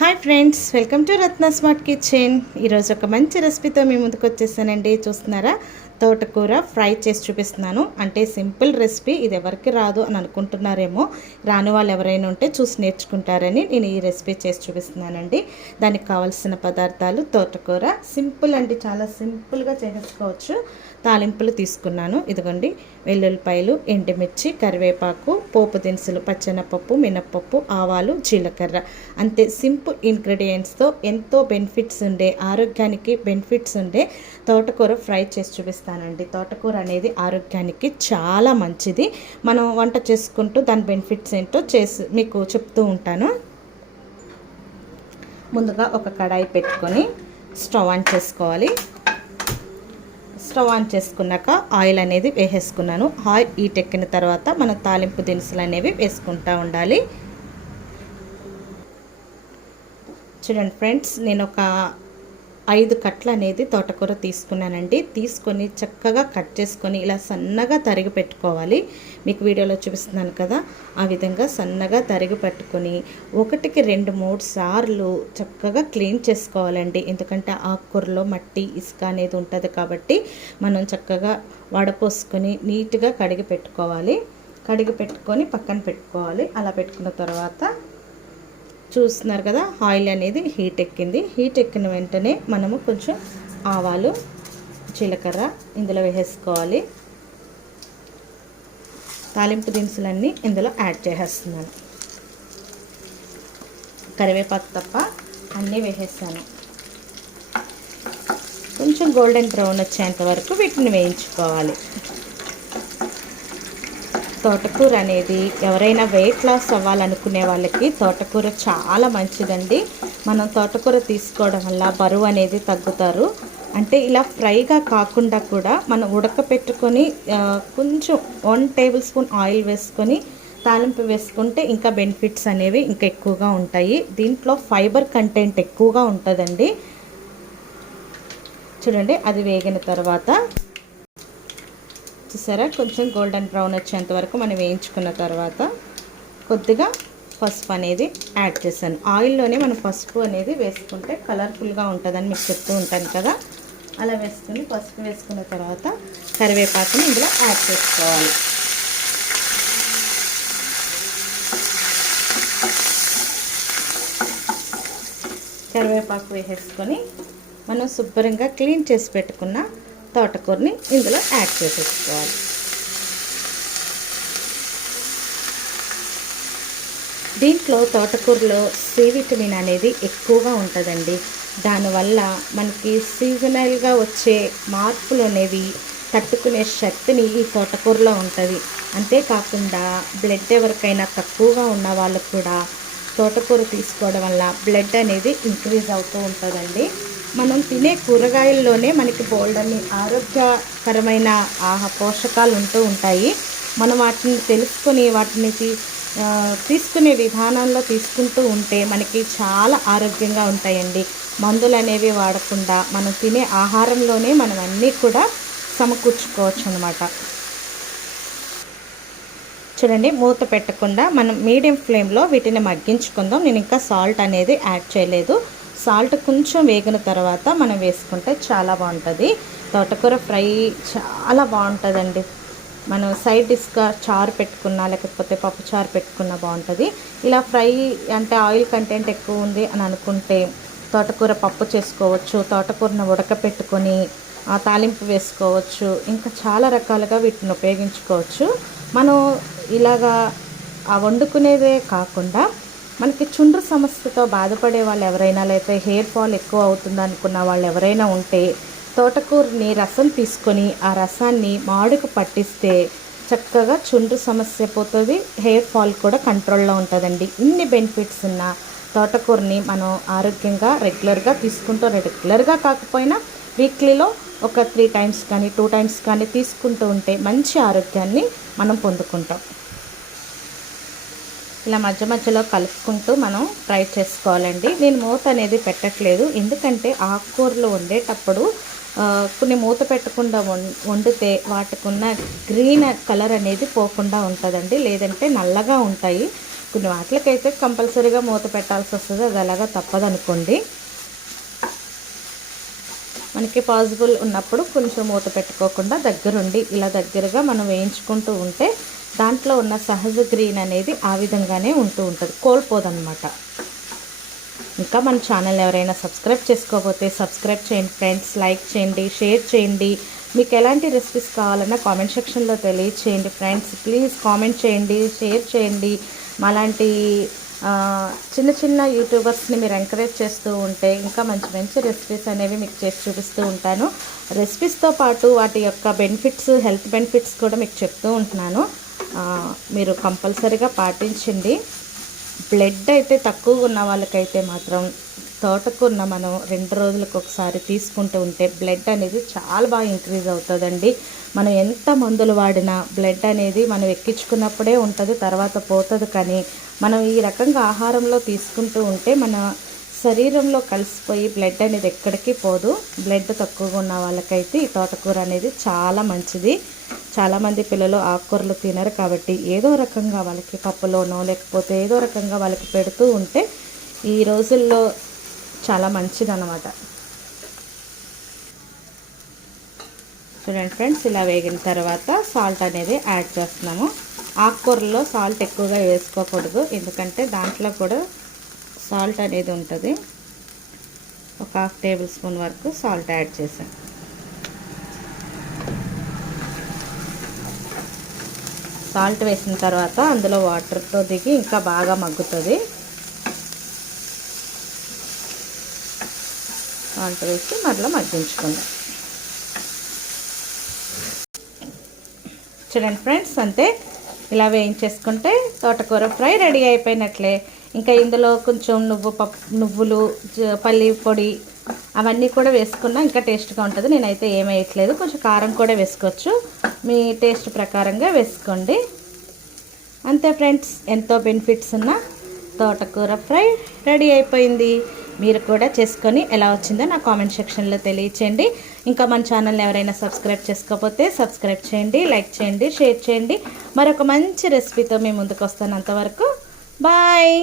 Hi friends welcome to Ratna smart kitchen. ఈరోజు ఒక మంచి రెసిపీతో మీ ముందుకు వచ్చేసానండి. చూస్తున్నారా? తోటకూర ఫ్రై చేసి చూపిస్తున్నాను. అంటే సింపుల్ రెసిపీ ఇది ఎవరికి రాదు అని అనుకుంటున్నారేమో. రాని వాళ్ళు ఎవరైనా ఉంటే చూసి నేర్చుకుంటారని నేను ఈ రెసిపీ చేసి చూపిస్తున్నానండి. దానికి కావాల్సిన పదార్థాలు తోటకూర. సింపుల్ అండి చాలా సింపుల్గా చేసేసుకోవచ్చు. తాలింపులు తీసుకున్నాను. ఇదిగోండి వెల్లుల్లిపాయలు ఎండుమిర్చి కరివేపాకు పోపు దినుసులు పచ్చెనపప్పు మినప్పప్పు ఆవాలు జీలకర్ర. అంతే సింపుల్ ఇంగ్రీడియంట్స్తో ఎంతో బెనిఫిట్స్ ఉండే ఆరోగ్యానికి బెనిఫిట్స్ ఉండే తోటకూర ఫ్రై చేసి చూపిస్తానండి. తోటకూర అనేది ఆరోగ్యానికి చాలా మంచిది. మనం వంట చేసుకుంటూ దాని బెనిఫిట్స్ ఏంటో చేసి మీకు చెప్తూ ఉంటాను. ముందుగా ఒక కడాయి పెట్టుకొని స్టవ్ ఆన్ చేసుకోవాలి. స్టవ్ ఆన్ చేసుకున్నాక ఆయిల్ అనేది వేసేసుకున్నాను. ఆయిల్ హీట్ ఎక్కిన తర్వాత మనం తాలింపు దినుసులు అనేవి వేసుకుంటూ ఉండాలి. చూడండి ఫ్రెండ్స్ నేను ఒక ఐదు కట్ల అనేది తోటకూర తీసుకున్నానండి. తీసుకొని చక్కగా కట్ చేసుకొని ఇలా సన్నగా తరిగి పెట్టుకోవాలి. మీకు వీడియోలో చూపిస్తున్నాను కదా ఆ విధంగా సన్నగా తరిగి పెట్టుకొని ఒకటికి రెండు మూడు సార్లు చక్కగా క్లీన్ చేసుకోవాలండి. ఎందుకంటే ఆకుకూరలో మట్టి ఇసుక అనేది ఉంటుంది కాబట్టి మనం చక్కగా వడపోసుకొని నీట్గా కడిగి పెట్టుకోవాలి. కడిగి పెట్టుకొని పక్కన పెట్టుకోవాలి. అలా పెట్టుకున్న తర్వాత చూస్తున్నారు కదా ఆయిల్ అనేది హీట్ ఎక్కింది. హీట్ ఎక్కిన వెంటనే మనము కొంచెం ఆవాలు జీలకర్ర ఇందులో వేసేసుకోవాలి. తాలింపు దినుసులన్నీ ఇందులో యాడ్ చేసేస్తున్నాను. కరివేపాకు తప్ప అన్నీ వేసేస్తాను కొంచెం గోల్డెన్ బ్రౌన్ వచ్చేంత వరకు వీటిని వేయించుకోవాలి. తోటకూర అనేది ఎవరైనా వెయిట్ లాస్ అవ్వాలనుకునే వాళ్ళకి తోటకూర చాలా మంచిదండి. మనం తోటకూర తీసుకోవడం వల్ల బరువు అనేది తగ్గుతారు. అంటే ఇలా ఫ్రైగా కాకుండా కూడా మనం ఉడకపెట్టుకొని కొంచెం వన్ టేబుల్ స్పూన్ ఆయిల్ వేసుకొని తాలింపు వేసుకుంటే ఇంకా బెనిఫిట్స్ అనేవి ఇంకా ఎక్కువగా ఉంటాయి. దీంట్లో ఫైబర్ కంటెంట్ ఎక్కువగా ఉంటుందండి. చూడండి అది వేగిన తర్వాత చూసారా? కొంచెం గోల్డెన్ బ్రౌన్ వచ్చేంత వరకు మనం వేయించుకున్న తర్వాత కొద్దిగా పసుపు అనేది యాడ్ చేశాను. ఆయిల్లోనే మనం పసుపు అనేది వేసుకుంటే కలర్ఫుల్గా ఉంటుందని మీకు చెప్తూ ఉంటాను కదా? అలా వేసుకుని పసుపు వేసుకున్న తర్వాత కరివేపాకుని ఇందులో యాడ్ చేసుకోవాలి. కరివేపాకు వేసేసుకొని మనం శుభ్రంగా క్లీన్ చేసి పెట్టుకున్న తోటకూరని ఇందులో యాడ్ చేసేసుకోవాలి. దీంట్లో తోటకూరలో సి విటమిన్ అనేది ఎక్కువగా ఉంటుందండి. దానివల్ల మనకి సీజనల్గా వచ్చే మార్పులు అనేవి తట్టుకునే శక్తిని ఈ తోటకూరలో ఉంటుంది. అంతేకాకుండా బ్లడ్ ఎవరికైనా తక్కువగా ఉన్న వాళ్ళకు కూడా తోటకూర తీసుకోవడం వల్ల బ్లడ్ అనేది ఇంక్రీజ్ అవుతూ ఉంటుందండి. మనం తినే కూరగాయల్లోనే మనకి బోల్డ్ అన్ని ఆరోగ్యకరమైన ఆహ పోషకాలు ఉంటూ ఉంటాయి. మనం వాటిని తెలుసుకొని వాటిని తీసుకునే విధానంలో తీసుకుంటూ ఉంటే మనకి చాలా ఆరోగ్యంగా ఉంటాయండి. మందులు అనేవి వాడకుండా మనం తినే ఆహారంలోనే మనం అన్నీ కూడా సమకూర్చుకోవచ్చు అనమాట చూడండి మూత పెట్టకుండా మనం మీడియం ఫ్లేమ్లో వీటిని మగ్గించుకుందాం. నేను ఇంకా సాల్ట్ అనేది యాడ్ చేయలేదు. సాల్ట్ కొంచెం వేగిన తర్వాత మనం వేసుకుంటే చాలా బాగుంటుంది. తోటకూర ఫ్రై చాలా బాగుంటుందండి. మనం సైడ్ డిష్గా చారు పెట్టుకున్నా లేకపోతే పప్పు చారు పెట్టుకున్నా బాగుంటుంది. ఇలా ఫ్రై అంటే ఆయిల్ కంటెంట్ ఎక్కువ ఉంది అని అనుకుంటే తోటకూర పప్పు చేసుకోవచ్చు తోటకూరను ఉడకపెట్టుకొని ఆ తాలింపు వేసుకోవచ్చు ఇంకా చాలా రకాలుగా వీటిని ఉపయోగించుకోవచ్చు. మనం ఇలాగా ఆ వండుకునేదే కాకుండా మనకి చుండ్రు సమస్యతో బాధపడే వాళ్ళు ఎవరైనా లేకపోతే హెయిర్ ఫాల్ ఎక్కువ అవుతుంది అనుకున్న వాళ్ళు ఎవరైనా ఉంటే తోటకూరని రసం తీసుకొని ఆ రసాన్ని మాడుకు పట్టిస్తే చక్కగా చుండ్రు సమస్య పోతుంది హెయిర్ ఫాల్ కూడా కంట్రోల్లో ఉంటుందండి. ఇన్ని బెనిఫిట్స్ ఉన్న తోటకూరని మనం ఆరోగ్యంగా రెగ్యులర్గా తీసుకుంటూ రెగ్యులర్గా కాకపోయినా వీక్లీలో ఒక త్రీ టైమ్స్ కానీ టూ టైమ్స్ కానీ తీసుకుంటూ ఉంటే మంచి ఆరోగ్యాన్ని మనం పొందుకుంటాం. ఇలా మధ్య మధ్యలో కలుపుకుంటూ మనం ఫ్రై చేసుకోవాలండి. నేను మూత అనేది పెట్టట్లేదు. ఎందుకంటే ఆకుకూరలు వండేటప్పుడు కొన్ని మూత పెట్టకుండా వండితే వాటికున్న గ్రీన్ కలర్ అనేది పోకుండా ఉంటుందండి. లేదంటే నల్లగా ఉంటాయి. కొన్ని వాటికైతే కంపల్సరీగా మూత పెట్టాల్సి వస్తుంది. అది అలాగా తప్పదనుకోండి. మనకి పాసిబుల్ ఉన్నప్పుడు కొంచెం మూత పెట్టుకోకుండా దగ్గరుండి ఇలా దగ్గరగా మనం వేయించుకుంటూ ఉంటే దాంట్లో ఉన్న సహజ గ్రీన్ అనేది ఆ విధంగానే ఉంటూ ఉంటుంది కోల్పోదన్నమాట. ఇంకా మన ఛానల్ ఎవరైనా సబ్స్క్రైబ్ చేసుకోకపోతే సబ్స్క్రైబ్ చేయండి ఫ్రెండ్స్ లైక్ చేయండి షేర్ చేయండి. మీకు ఎలాంటి రెసిపీస్ కావాలన్నా కామెంట్ సెక్షన్లో తెలియచేయండి ఫ్రెండ్స్. ప్లీజ్ కామెంట్ చేయండి షేర్ చేయండి. మాలాంటి చిన్న చిన్న యూట్యూబర్స్ని మీరు ఎంకరేజ్ చేస్తూ ఉంటే ఇంకా మంచి మంచి రెసిపీస్ అనేవి మీకు చేసి చూపిస్తూ ఉంటాను. రెసిపీస్తో పాటు వాటి యొక్క బెనిఫిట్స్ హెల్త్ బెనిఫిట్స్ కూడా మీకు చెప్తూ ఉంటున్నాను. మీరు కంపల్సరీగా పాటించండి. బ్లడ్ అయితే తక్కువగా ఉన్న వాళ్ళకైతే మాత్రం తోటకూర మనం రెండు రోజులకు ఒకసారి తీసుకుంటూ ఉంటే బ్లడ్ అనేది చాలా బాగా ఇంక్రీజ్ అవుతుందండి. మనం ఎంత మందులు వాడినా బ్లడ్ అనేది మనం ఎక్కించుకున్నప్పుడే ఉంటుంది తర్వాత పోతుంది. కానీ మనం ఈ రకంగా ఆహారంలో తీసుకుంటూ ఉంటే మన శరీరంలో కలిసిపోయి బ్లడ్ అనేది ఎక్కడికి పోదు. బ్లడ్ తక్కువగా ఉన్న వాళ్ళకైతే ఈ తోటకూర అనేది చాలా మంచిది. చాలామంది పిల్లలు ఆకుకూరలు తినరు కాబట్టి ఏదో రకంగా వాళ్ళకి పప్పులోనో లేకపోతే ఏదో రకంగా వాళ్ళకి పెడుతూ ఉంటే ఈ రోజుల్లో చాలా మంచిదన్నమాట. చూడండి ఫ్రెండ్స్ ఇలా వేగిన తర్వాత సాల్ట్ అనేది యాడ్ చేస్తున్నాము. ఆకుకూరలో సాల్ట్ ఎక్కువగా వేసుకోకూడదు ఎందుకంటే దాంట్లో కూడా సాల్ట్ అనేది ఉంటుంది. ఒక హాఫ్ టేబుల్ స్పూన్ వరకు సాల్ట్ యాడ్ చేసాం సాల్ట్ వేసిన తర్వాత అందులో వాటర్తో దిగి ఇంకా బాగా మగ్గుతుంది. సాల్ట్ వేసి మరలా మగ్గించుకుందాం. చూడండి ఫ్రెండ్స్ అంతే. ఇలా వేయించేసుకుంటే తోటకూర ఫ్రై రెడీ అయిపోయినట్లే. ఇంకా ఇందులో కొంచెం నువ్వు పప్పు నువ్వులు జ- పల్లి పొడి అవన్నీ కూడా వేసుకున్నా ఇంకా టేస్ట్గా ఉంటుంది. నేనైతే ఏమేయట్లేదు వేయట్లేదు. కొంచెం కారం కూడా వేసుకోవచ్చు. మీ టేస్ట్ ప్రకారంగా వేసుకోండి. అంతే ఫ్రెండ్స్ ఎంతో బెనిఫిట్స్ ఉన్న తోటకూర ఫ్రై రెడీ అయిపోయింది. మీరు కూడా చేసుకొని ఎలా వచ్చిందో నా కామెంట్ సెక్షన్లో తెలియచేయండి. ఇంకా మన ఛానల్ని ఎవరైనా సబ్స్క్రైబ్ చేసుకోకపోతే సబ్స్క్రైబ్ చేయండి లైక్ చేయండి షేర్ చేయండి. మరొక మంచి రెసిపీతో మేము ముందుకు వస్తాను అంతవరకు బాయ్!